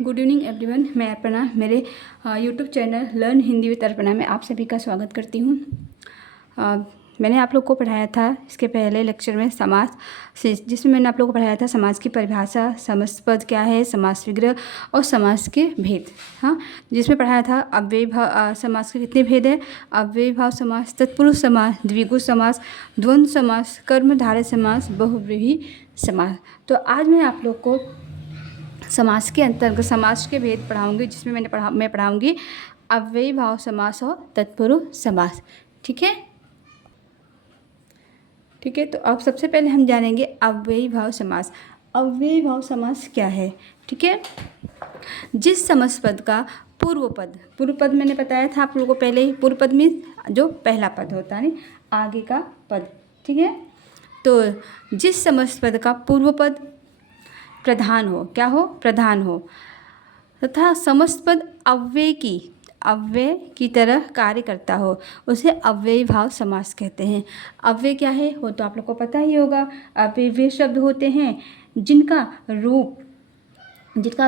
Good evening everyone. मैं अर्पणा मेरे YouTube channel learn Hindi with Arpana में आप सभी का स्वागत करती हूँ। मैंने आप लोग को पढ़ाया था इसके पहले लेक्चर में समास से, जिसमें मैंने आप लोग को पढ़ाया था समास की परिभाषा, समासपद क्या है, समास विग्रह और समास के भेद। हाँ, जिसमें पढ़ाया था अव्ययी भाव समास के कितने भेद हैं। अव्ययी भाव समास, तत्पुरुष समास, द्विगु समास, द्वंद्व समास, कर्मधारय समास, बहुव्रीहि समास। तो आज मैं आप लोग को समास के अंतर्गत समास के भेद पढ़ाऊंगी, जिसमें मैं पढ़ाऊंगी अव्ययी भाव समास और तत्पुरुष समास। ठीक है। तो अब सबसे पहले हम जानेंगे अव्ययी भाव समास। अव्ययी भाव समास क्या है। ठीक है। जिस समासपद का पूर्व पद मैंने बताया था आप लोगों को पहले ही। पूर्व पद में जो पहला पद होता है, आगे का पद। ठीक है। तो जिस समासपद का पूर्व पद प्रधान हो, क्या हो, प्रधान हो, तथा समासपद अव्यय की तरह कार्य करता हो, उसे अव्ययी भाव समास कहते हैं। अव्यय क्या है वो तो आप लोग को पता ही होगा। अव्यय वे शब्द होते हैं जिनका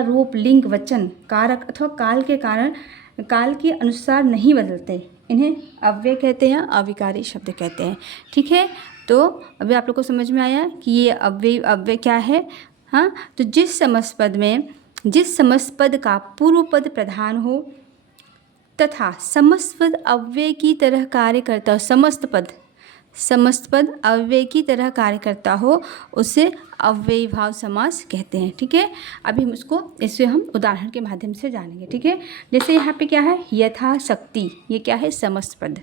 रूप लिंग वचन कारक अथवा काल के अनुसार नहीं बदलते, इन्हें अव्यय कहते हैं, अविकारी शब्द कहते हैं। ठीक है। तो अभी आप लोग को समझ में आया कि ये अव्यय क्या है। हाँ, तो जिस समासपद का पूर्व पद प्रधान हो तथा समासपद अव्यय की तरह कार्य करता हो, समस्त पद अव्यय की तरह कार्य करता हो, उसे अव्ययी भाव समास कहते हैं। ठीक है। अभी इसे हम उदाहरण के माध्यम से जानेंगे। ठीक है। जैसे यहाँ पे क्या है, यथाशक्ति, ये क्या है, समस्त पद।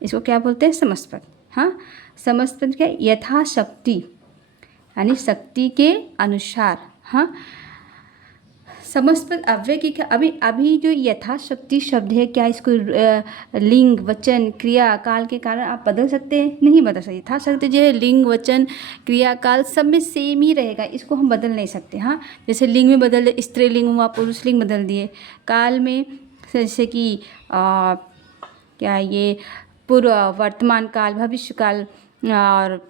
इसको क्या बोलते हैं, समस्त पद। हाँ, समस्त पद क्या, यथाशक्ति यानी शक्ति के अनुसार। हाँ, समस्त अव्यय की क्या, अभी जो यथाशक्ति शब्द है, क्या इसको लिंग वचन क्रिया काल के कारण आप बदल सकते हैं? नहीं बदल सकते। यथाशक्ति जो है लिंग वचन क्रिया काल सब में सेम ही रहेगा, इसको हम बदल नहीं सकते। हाँ, जैसे लिंग में बदल दिए, स्त्रीलिंग हुआ, पुरुषलिंग बदल दिए। काल में जैसे कि क्या ये पूर्व, वर्तमान काल, भविष्य काल और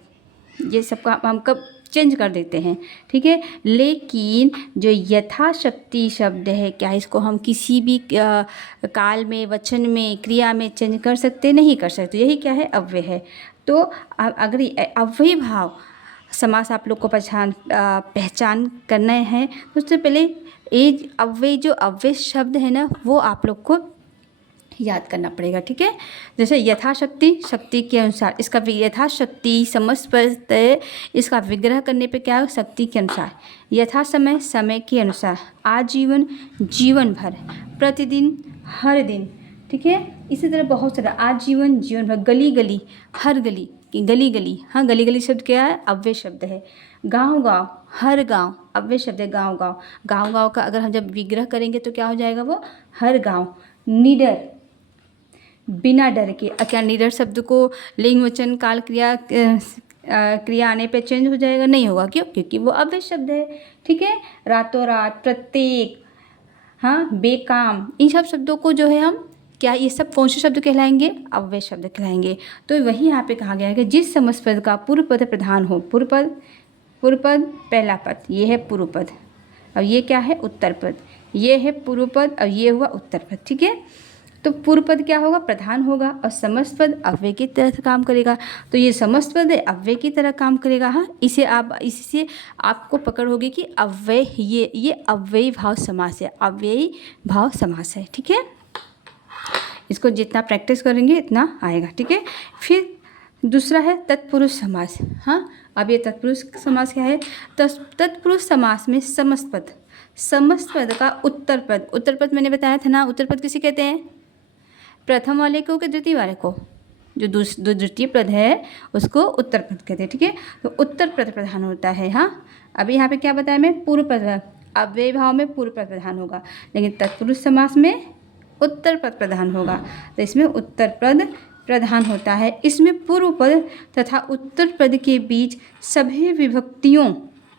ये सब का हम कब चेंज कर देते हैं। ठीक है। लेकिन जो यथाशक्ति शब्द है, क्या इसको हम किसी भी काल में, वचन में, क्रिया में चेंज कर सकते, नहीं कर सकते। यही क्या है, अव्यय है। तो अगर अव्ययी भाव समास आप लोग को पहचान करना है तो उससे पहले ये अव्यय शब्द है ना, वो आप लोग को याद करना पड़ेगा। ठीक है। जैसे यथाशक्ति, शक्ति के अनुसार, इसका यथाशक्ति समस्त, इसका विग्रह करने पे क्या हो, शक्ति के अनुसार, यथा समय, समय के अनुसार, आजीवन, जीवन भर, प्रतिदिन, हर दिन। ठीक है। इसी तरह बहुत सारा, आजीवन, जीवन भर, गली गली, हर गली, गली। हाँ, गली शब्द क्या है, अव्यय शब्द है। गांव, हर गांव, अव्यय शब्द है। गांव का अगर हम जब विग्रह करेंगे तो क्या हो जाएगा, वो हर गांव। निडर, बिना डर के। क्या निडर शब्द को लिंग वचन काल क्रिया आने पे चेंज हो जाएगा? नहीं होगा। क्यों? क्योंकि वो अव्यय शब्द है। ठीक है। रातों रात, प्रत्येक, हाँ, बेकाम, इन सब शब्दों को जो है हम क्या, ये सब कौन से शब्द कहलाएंगे, अव्यय शब्द कहलाएंगे। तो वही यहाँ पे कहा गया है कि जिस समासपद का पूर्व पद प्रधान हो, पूर्व पद पहला पद, ये है पूर्व पद, और ये क्या है, उत्तर पद, ये है पूर्व पद और ये हुआ उत्तर पद। ठीक है। तो पूर्व पद क्या होगा, प्रधान होगा, और समस्त पद अव्यय की तरह काम करेगा। तो ये समस्त पद अव्यय की तरह काम करेगा। हाँ, इससे आपको पकड़ होगी कि अव्यय, ये अव्ययी भाव समास है, अव्ययी भाव समास है। ठीक है। इसको जितना प्रैक्टिस करेंगे इतना आएगा। ठीक है। फिर दूसरा है तत्पुरुष समास। हाँ, अब ये तत्पुरुष समास क्या है, तत्पुरुष समास में समस्त पद का उत्तर पद मैंने बताया था ना, उत्तर पद किसे कहते हैं, प्रथम वाले को कि द्वितीय वाले को, जो द्वितीय पद है उसको उत्तर पद कहते हैं। ठीक है। तो उत्तर पद प्रधान होता है। हाँ, अभी यहाँ पे क्या बताया मैं, पूर्व पद, अव्ययी भाव में पूर्व पद प्रधान होगा, लेकिन तत्पुरुष समास में उत्तर पद प्रधान होगा। तो इसमें उत्तर पद प्रधान होता है। इसमें पूर्व पद तथा उत्तर पद के बीच सभी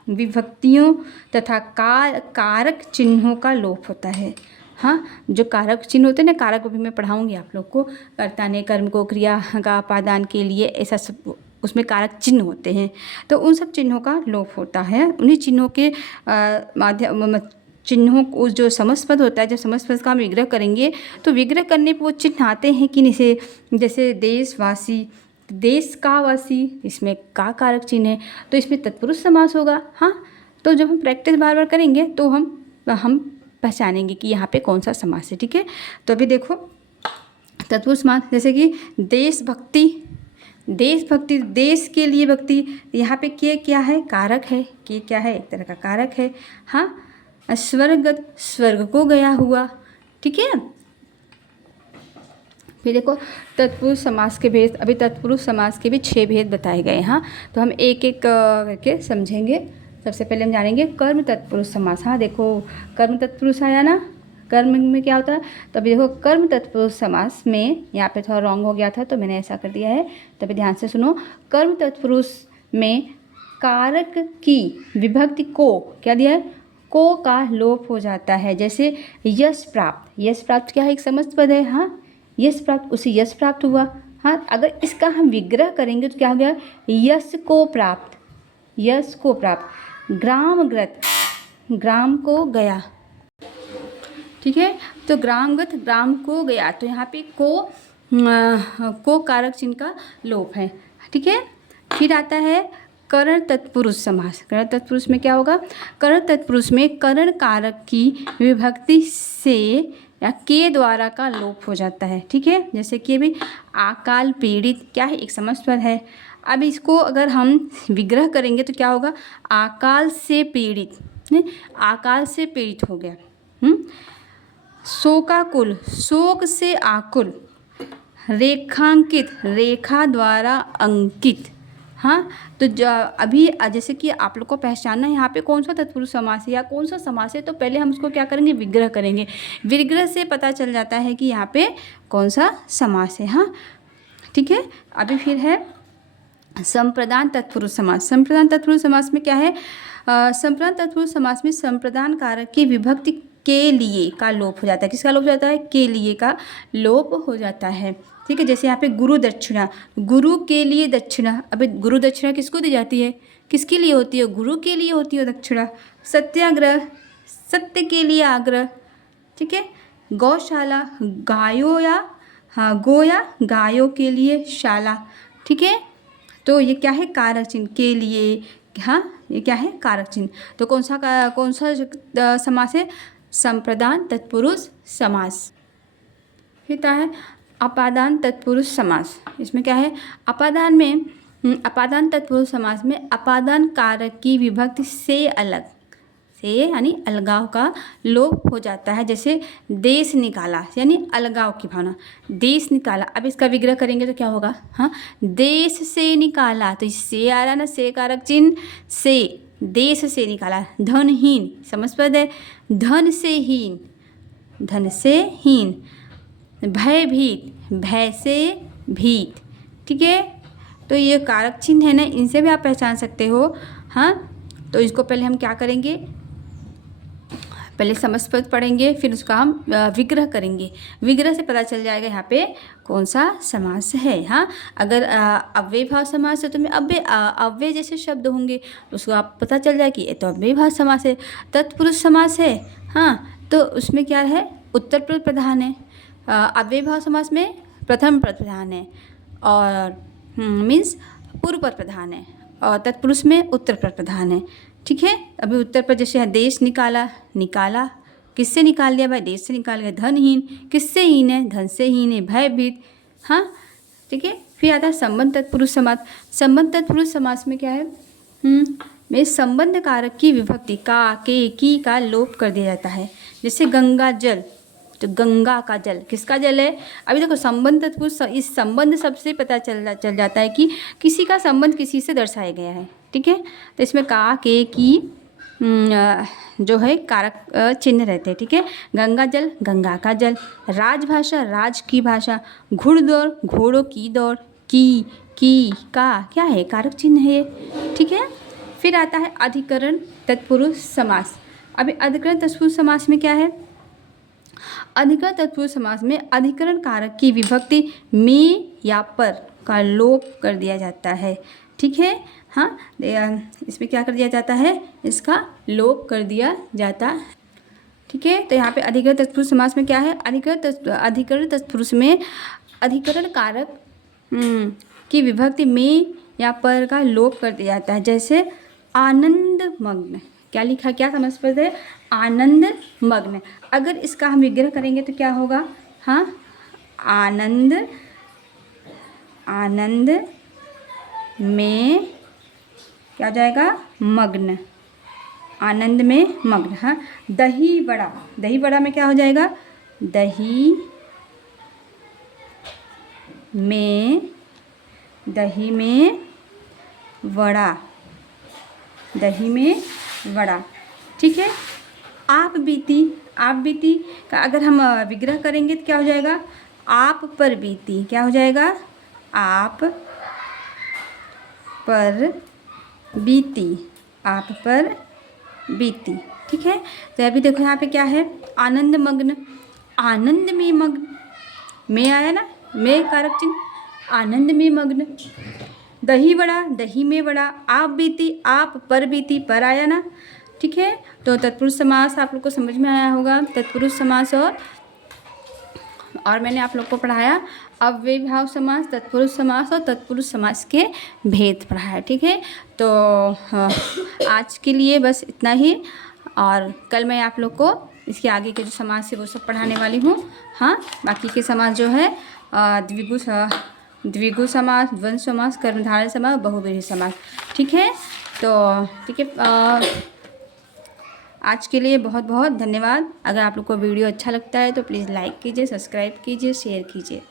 विभक्तियों तथा कारक चिन्हों का लोप होता है। हाँ, जो कारक चिन्ह होते हैं ना, कारक भी मैं पढ़ाऊंगी आप लोग को, कर्ता ने कर्म को क्रिया का उपादान के लिए ऐसा सब उसमें कारक चिन्ह होते हैं। तो उन सब चिन्हों का लोप होता है। उन्हीं चिन्हों के माध्यम चिन्हों को जो समासपद होता है, जब समासपद का हम विग्रह करेंगे तो विग्रह करने पर वो चिन्ह आते हैं कि नहीं, जैसे देशवासी, देश का वासी, इसमें का कारक चिन्ह है तो इसमें तत्पुरुष समास होगा। हाँ, तो जब हम प्रैक्टिस बार बार करेंगे तो हम पहचानेंगे कि यहाँ पे कौन सा समास है। ठीक है, तो अभी देखो तत्पुरुष समास, जैसे कि देशभक्ति, देशभक्ति, देश के लिए भक्ति, यहाँ पे के क्या है, कारक है, के क्या है, एक तरह का कारक है। हाँ, स्वर्गगत, स्वर्ग को गया हुआ। ठीक है, फिर देखो तत्पुरुष समास के भेद, अभी तत्पुरुष समास के भी 6 भेद बताए गए। हाँ, तो हम एक एक करके समझेंगे। सबसे पहले हम जानेंगे कर्म तत्पुरुष समास। हाँ, देखो कर्म तत्पुरुष आया ना, कर्म में क्या होता है, तो अभी देखो कर्म तत्पुरुष समास में यहाँ पे थोड़ा रॉन्ग हो गया था तो मैंने ऐसा कर दिया है, तो अभी ध्यान से सुनो। कर्म तत्पुरुष में कारक की विभक्ति को क्या दिया है, को का लोप हो जाता है। जैसे यश प्राप्त, यश प्राप्त क्या है, एक समस्त पद है। हाँ, यश प्राप्त, उसे यश प्राप्त हुआ। हाँ, अगर इसका हम विग्रह करेंगे तो क्या हो गया, यश को प्राप्त, यश को प्राप्त। ग्रामगत, ग्राम को गया। ठीक है, तो ग्रामगत, ग्राम को गया, तो यहाँ पे को कारक चिन्ह का लोप है। ठीक है, फिर आता है करण तत्पुरुष समास। करण तत्पुरुष में क्या होगा, करण तत्पुरुष में करण कारक की विभक्ति से या के द्वारा का लोप हो जाता है। ठीक है, जैसे कि अभी अकाल पीड़ित क्या है, एक समस्त पद है। अब इसको अगर हम विग्रह करेंगे तो क्या होगा, अकाल से पीड़ित, अकाल से पीड़ित हो गया। शोकाकुल, शोक से आकुल। रेखांकित, रेखा द्वारा अंकित। हाँ, तो अभी जैसे कि आप लोग को पहचानना है यहाँ पे कौन सा तत्पुरुष समास है या कौन सा समास है, तो पहले हम उसको क्या करेंगे, विग्रह करेंगे। विग्रह से पता चल जाता है कि यहाँ पे कौन सा समास है। हाँ, ठीक है, अभी फिर है संप्रदान तत्पुरुष समास। संप्रदान तत्पुरुष समास में क्या है, संप्रदान तत्पुरुष समास में संप्रदान कारक की विभक्ति के लिए का लोप हो जाता है। किसका लोप हो जाता है, के लिए का लोप हो जाता है। ठीक है, जैसे यहाँ पे गुरु दक्षिणा, गुरु के लिए दक्षिणा। अभी गुरु दक्षिणा किसको दी जाती है, किसके लिए होती है, गुरु के लिए होती है दक्षिणा। सत्याग्रह, सत्य के लिए आग्रह। ठीक है, गौशाला, गायों या गोया, गायों के लिए शाला। ठीक है, तो ये क्या है, कारक चिन्ह के लिए। हाँ, ये क्या है, कारक चिन्ह। तो कौन सा समास है, संप्रदान तत्पुरुष समास। फिर क्या है अपादान तत्पुरुष समास। इसमें क्या है, अपादान में अपादान तत्पुरुष समास में अपादान कारक की विभक्ति से अलग, से यानी अलगाव का लोप हो जाता है। जैसे देश निकाला, यानी अलगाव की भावना, देश निकाला। अब इसका विग्रह करेंगे तो क्या होगा, हाँ, देश से निकाला, तो इससे आ रहा ना, से कारक चिन्ह, से, देश से निकाला। धनहीन, समझ पद है, धन से हीन, धन से हीन। भयभीत, भय से भीत। ठीक है, तो ये कारक चिन्ह है ना, इनसे भी आप पहचान सकते हो। हाँ, तो इसको पहले हम क्या करेंगे, पहले समस्त पद पढ़ेंगे, फिर उसका हम विग्रह करेंगे। विग्रह से पता चल जाएगा यहाँ पे कौन सा समास है। हाँ, अगर अव्यय भाव समास है तो में अव्यय जैसे शब्द होंगे तो उसको आप पता चल जाए कि ये तो अव्यय भाव समास है। तत्पुरुष समास है, हाँ, तो उसमें क्या है, उत्तर पद प्रधान है। अव्यय भाव समास में प्रथम पद प्रधान है और मीन्स पूर्व पद प्रधान है, और तत्पुरुष में उत्तर पद प्रधान है। ठीक है, अभी उत्तर पर जैसे है देश निकाला, निकाला किससे निकाल दिया भाई, देश से निकाल गया। धनहीन, किससे हीन है, धन से हीन है। भयभीत, हाँ, ठीक है। फिर आता है संबंध तत्पुरुष समास। संबंध तत्पुरुष समास में क्या है, में संबंध कारक की विभक्ति का, के, की का लोप कर दिया जाता है। जैसे गंगा जल, तो गंगा का जल किसका जल है। अभी देखो संबंध तत्पुरुष, इस संबंध सबसे पता चल जाता है कि किसी का संबंध किसी से दर्शाया गया है। ठीक है, तो इसमें का, के, की जो है कारक चिन्ह रहते हैं। ठीक है, गंगा जल, गंगा का जल। राजभाषा, राज की भाषा। घुड़दौड़, घोड़ों की दौड़। की का क्या है, कारक चिन्ह है ये। ठीक है, फिर आता है अधिकरण तत्पुरुष समास। अभी अधिकरण तत्पुरुष समास में क्या है, अधिकरण तत्पुरुष समास में अधिकरण कारक की विभक्ति में या पर का लोप कर दिया जाता है। ठीक है, हाँ, इसमें क्या कर दिया जाता है, इसका लोप कर दिया जाता है। ठीक है। तो यहाँ पे अधिकरण तत्पुरुष समास में क्या है, अधिकरण तत्पुरुष में अधिकरण कारक की विभक्ति में या पर का लोप कर दिया जाता है। जैसे आनंद मग्न, क्या लिखा, क्या समझ पाते हैं, आनंद मग्न। अगर इसका हम विग्रह करेंगे तो क्या होगा, हाँ, आनंद में क्या हो जाएगा, मग्न, आनंद में मग्न। हाँ, दही बड़ा में क्या हो जाएगा, दही में वड़ा, ठीक है। आप बीती का अगर हम विग्रह करेंगे तो क्या हो जाएगा, आप पर बीती, क्या हो जाएगा, आप पर बीती, ठीक है। तो अभी देखो यहाँ पे क्या है, आनंद में मग्न, में आया ना, में कारक चिन्ह, आनंद में मग्न। दही में वड़ा, आप बीती, आप पर बीती, पर आया ना, ठीक है। तो तत्पुरुष समास आप लोग को समझ में आया होगा, तत्पुरुष समास और मैंने आप लोग को पढ़ाया अव्ययीभाव समास, तत्पुरुष समास और तत्पुरुष समास के भेद पढ़ाया, ठीक है। तो आज के लिए बस इतना ही, और कल मैं आप लोग को इसके आगे के जो समास है वो सब पढ़ाने वाली हूँ। हाँ, बाकी के समास जो है द्विगु समास, द्वंद्व समास, कर्मधारय समास, बहुव्रीहि समास, ठीक है। तो ठीक है, आज के लिए बहुत बहुत धन्यवाद। अगर आप लोग को वीडियो अच्छा लगता है तो प्लीज़ लाइक कीजिए, सब्सक्राइब कीजिए, शेयर कीजिए।